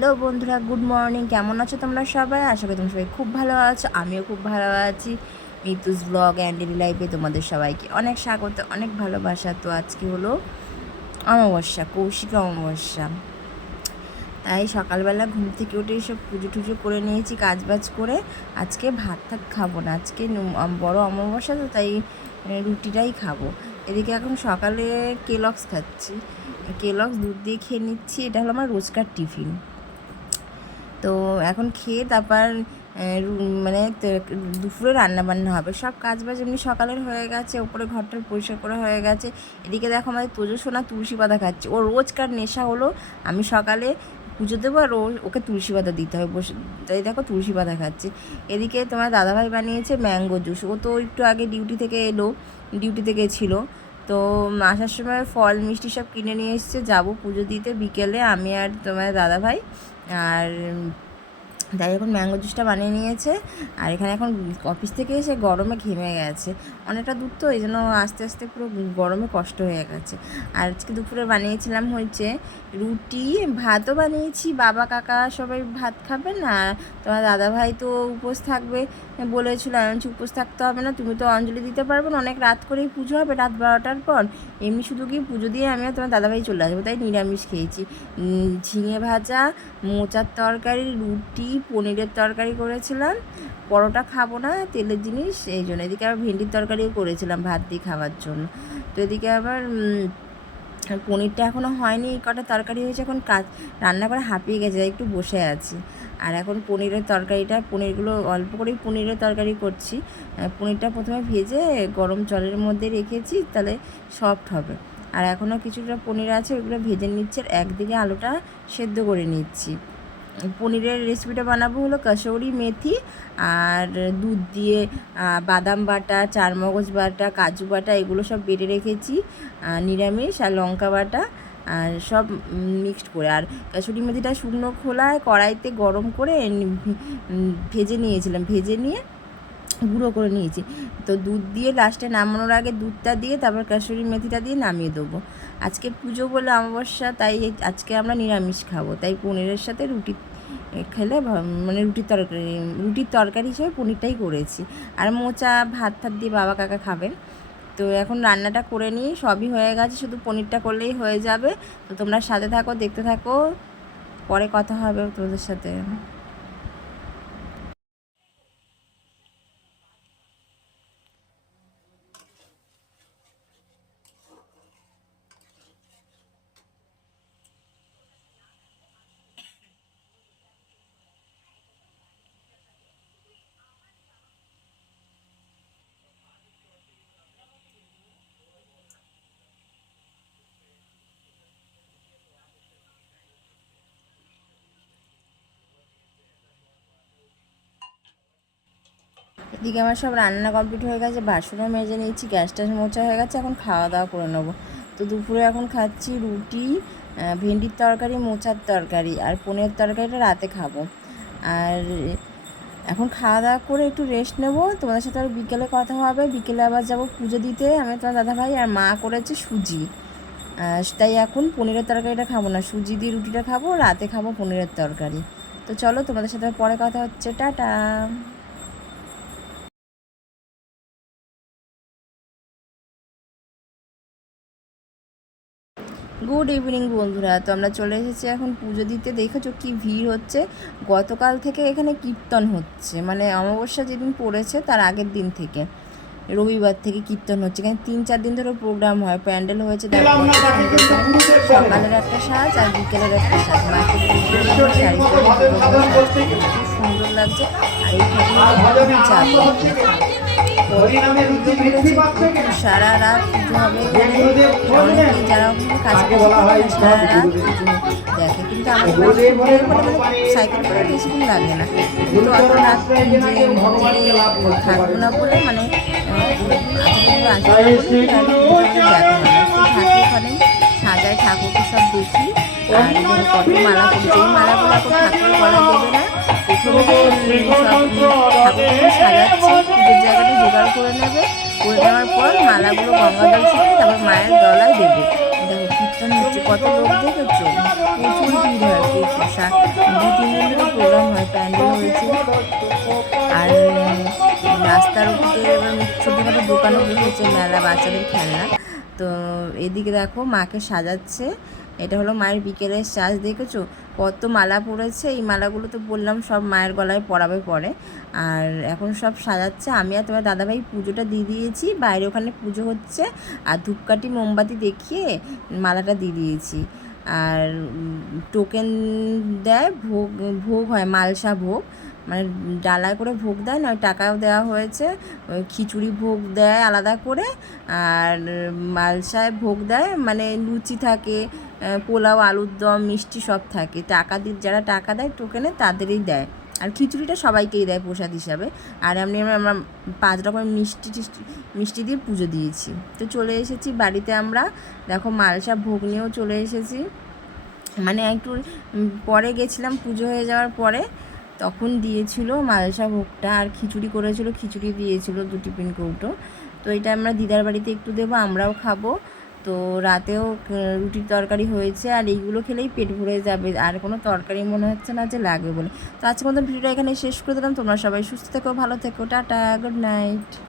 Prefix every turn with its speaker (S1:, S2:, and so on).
S1: Hello বন্ধুরা, good morning. কেমন আছো তোমরা সবাই? আশা করি তোমরা সবাই খুব ভালো আছো, আমিও খুব ভালো আছি। মিতুস ব্লগ অ্যান্ড ডেলি লাইফে তোমাদের সবাইকে অনেক স্বাগত, অনেক ভালোবাসা। তো আজকে হলো অমাবস্যা, কৌশিক অমাবস্যা। তাই সকালবেলা ঘুম থেকে উঠে সব পুজো টুজো করে নিয়েছি কাজ বাজ করে। আজকে ভাত থাক খাব না, আজকে বড় অমাবস্যা তো তাই রুটিটাই খাব। এদিকে এখন সকালে কেলক্স খাচ্ছি। কেলক্স দুধ দিয়ে খেয়ে নিচ্ছি, এটা হলো আমার রোজকার টিফিন। তো এখন খেয়ে তারপর মানে দুপুরে রান্না বান্না হবে। সব কাজ বাজ এমনি সকালের হয়ে গেছে উপরে ঘরটার পরিষ্কার করে হয়ে গেছে। এদিকে দেখো আমাদের তোজো সোনা তুলসী পাতা খাচ্ছে। ও রোজকার নেশা হলো, আমি সকালে পুজো দেবো আর ওকে তুলসী পাতা দিতে হবে বসে তাই দেখো তুলসী পাতা খাচ্ছে। এদিকে তোমার দাদাভাই বানিয়েছে ম্যাঙ্গো জুস। ও তো একটু আগে ডিউটি থেকে এলো, ডিউটি থেকে ছিল। তো আসার সময় ফল মিষ্টি সব কিনে নিয়ে এসছে। যাব পুজো দিতে বিকেলে। আমি আর তোমার দাদাভাই আর তাই এখন ম্যাঙ্গো জুসটা বানিয়ে নিয়েছে। আর এখানে এখন অফিস থেকে এসে গরমে ঘেমে গেছে। অনেকটা দূর তো, এই জন্য আস্তে আস্তে পুরো গরমে কষ্ট হয়ে গেছে। আর আজকে দুপুরে বানিয়েছিলাম হচ্ছে রুটি, ভাতও বানিয়েছি। বাবা, কাকা সবাই ভাত খাবে না? তোমার দাদা ভাই তো উপোস থাকবে। বলেছিল আমি উপোস থাকতে হবে না, তুমি তো অঞ্জলি দিতে পারবে না। অনেক রাত করেই পুজো হবে, রাত বারোটার পর। এমনি শুধু কি পুজো দিয়ে আমি তোমার দাদাভাই চলে আসব। তাই নিরামিষ খেয়েছি। ঝিঙে ভাজা, মোচার তরকারি, রুটি পনিরের তরকারি করেছিলাম। পরোটা খাব না, তেলের জিনিস, এই জন্য। এদিকে আবার ভেন্ডির তরকারিও করেছিলাম ভাত দিয়ে খাওয়ার জন্য। তো এদিকে আবার পনিরটা এখনও হয়নি, এই কটা তরকারি হয়েছে। এখন কাজ, রান্না করে হাঁপিয়ে গেছে একটু বসে আছি। আর এখন পনিরের তরকারিটা, পনিরগুলো অল্প করেই পনিরের তরকারি করছি। পনিরটা প্রথমে ভেজে গরম জলের মধ্যে রেখেছি, তাহলে সফট হবে। আর এখনও কিছুটা পনির আছে, ওগুলো ভেজে নিচ্ছি। আর একদিকে আলুটা সেদ্ধ করে নিচ্ছি। পনিরের রেসিপিটা বানাবো হলো কসৌরি মেথি আর দুধ দিয়ে বাদাম বাটা, চারমগজ বাটা, কাজু বাটা, এগুলো সব বেটে রেখেছি নিরামিষ আর লঙ্কা বাটা, আর সব মিক্সড করে। আর কাসুরি মেথিটা শুকনো খোলায় কড়াইতে গরম করে ভেজে নিয়েছিলাম। ভেজে নিয়ে গুঁড়ো করে নিয়েছি। তো দুধ দিয়ে লাস্টে নামানোর আগে দুধটা দিয়ে তারপর কাসুরি মেথিটা দিয়ে নামিয়ে দেবো। আজকে পুজো বলে অমাবস্যা, তাই আজকে আমরা নিরামিষ খাব। তাই পনিরের সাথে রুটি খেলে মানে রুটির তরকারি রুটির তরকারি হিসেবে পনিরটাই করেছি। আর মোচা, ভাত থাত দিয়ে বাবা কাকা খাবেন। তো এখন রান্নাটা করে নিই সবই হয়ে গেছে, শুধু পনিরটা করলেই হয়ে যাবে। তো তোমরা সাথে থাকো, দেখতে থাকো। পরে কথা হবে তোমাদের সাথে। এদিকে আমার সব রান্না কমপ্লিট হয়ে গেছে, বাসনও মেজে নিয়েছি, গ্যাস ট্যাস মোছা হয়ে গেছে, এখন খাওয়া দাওয়া করে নেব। তো দুপুরে এখন খাচ্ছি রুটি ভেন্ডির তরকারি, মোচার তরকারি আর পনিরের তরকারিটা রাতে খাব। আর এখন খাওয়া দাওয়া করে একটু রেস্ট নেব, তোমাদের সাথে আর বিকেলে কথা হবে, বিকেলে আবার যাব পুজো দিতে। আমি তোমার দাদাভাই আর মা করেছে সুজি। তাই এখন পনিরের তরকারিটা খাব না, সুজি দিয়ে রুটিটা খাব, রাতে খাব পনিরের তরকারি। তো চলো তোমাদের সাথে পরে কথা হচ্ছে, টাটা। গুড ইভিনিং বন্ধুরা তো আমরা চলে এসেছি এখন পুজো দিতে। দেখেছ কি ভিড় হচ্ছে? গতকাল থেকে এখানে কীর্তন হচ্ছে। মানে অমাবস্যা যেদিন পড়েছে তার আগের দিন থেকে। রবিবার থেকে কীর্তন হচ্ছে। এখানে তিন চার দিন ধরে প্রোগ্রাম হয়। প্যান্ডেল হয়েছে। সকালের একটা সাজ আর বিকেলের একটা সাজ। মাকে শাড়ি খুব সুন্দর লাগছে। আর এই সারা রাত পুজো হবে অনেকেই যারা ওখানে কাছাকাছি থাকে সারা রাত পুজো দেখে কিন্তু আমাদের সাইকেল করে বেশিক্ষণ লাগে না। কিন্তু অত রাত যে থাকব না বলে মানে আসবে না বলে দেখা হয় না ওখানে সাজায় ঠাকুরকে সব দেখি। আর কত মালা করেছে মালাগুলো সাজাচ্ছে জায়গাটা জোগাড় করে নেবে করে নেওয়ার পর মালাগুলো গঙ্গা জল ছেড়ে তারপর মায়ের গলায় দেবে দেখো কীর্তন হচ্ছে কত লোক দেখেছ প্রচুর ভিড় হয় প্রচুর দু তিন দিন ধরে প্রোগ্রাম হয় প্যান্ডেল হয়েছে আর রাস্তার উপরে এবার ছোটোখাটো দোকানও বসেছে মেলা বাচ্চাদের খেলনা তো এদিকে দেখো মাকে সাজাচ্ছে। এটা হলো মায়ের বিকেলের সাজ, দেখেছ? কত মালা পড়েছে, এই মালাগুলো তো বললাম সব মায়ের গলায় পরাবে পরে। আর এখন সব সাজাচ্ছে। আমি আর তোমার দাদাভাই পুজোটা দিয়ে দিয়েছি, বাইরে ওখানে পুজো হচ্ছে। আর ধূপকাঠি, মোমবাতি দেখিয়ে মালাটা দিয়ে দিয়েছি। আর টোকেন দেয়, ভোগ ভোগ হয়, মালসা ভোগ। মানে ডালায় করে ভোগ দেয় না ওই টাকাও দেওয়া হয়েছে। ওই খিচুড়ি ভোগ দেয় আলাদা করে। আর মালসায় ভোগ দেয়। মানে লুচি থাকে পোলাও, আলুর দম, মিষ্টি সব থাকে। টাকা দিয়ে যারা টাকা দেয় টোকেনে তাদেরই দেয়। আর খিচুড়িটা সবাইকেই দেয় প্রসাদ হিসাবে। আর এমনি আমরা পাঁচ রকমের মিষ্টি টিষ্টি মিষ্টি দিয়ে পুজো দিয়েছি। তো চলে এসেছি বাড়িতে আমরা। দেখো মালসা ভোগ নিয়েও চলে এসেছি। মানে একটু পরে গেছিলাম পুজো হয়ে যাওয়ার পরে। তখন দিয়েছিল মালসা ভোগটা। আর খিচুড়ি করেছিল, খিচুড়ি দিয়েছিল দু টিফিন কৌটো। তো এটা আমরা দিদার বাড়িতে একটু দেবো, আমরাও খাব। তো রাতেও রুটির তরকারি হয়েছে আর এইগুলো খেলেই পেট ভরে যাবে। আর কোনো তরকারি মনে হচ্ছে না যে লাগবে বলে। তো আজকের মতন ভিডিওটা এখানে শেষ করে দিলাম। তোমরা সবাই সুস্থ থেকো, ভালো থেকো, টাটা, গুড নাইট।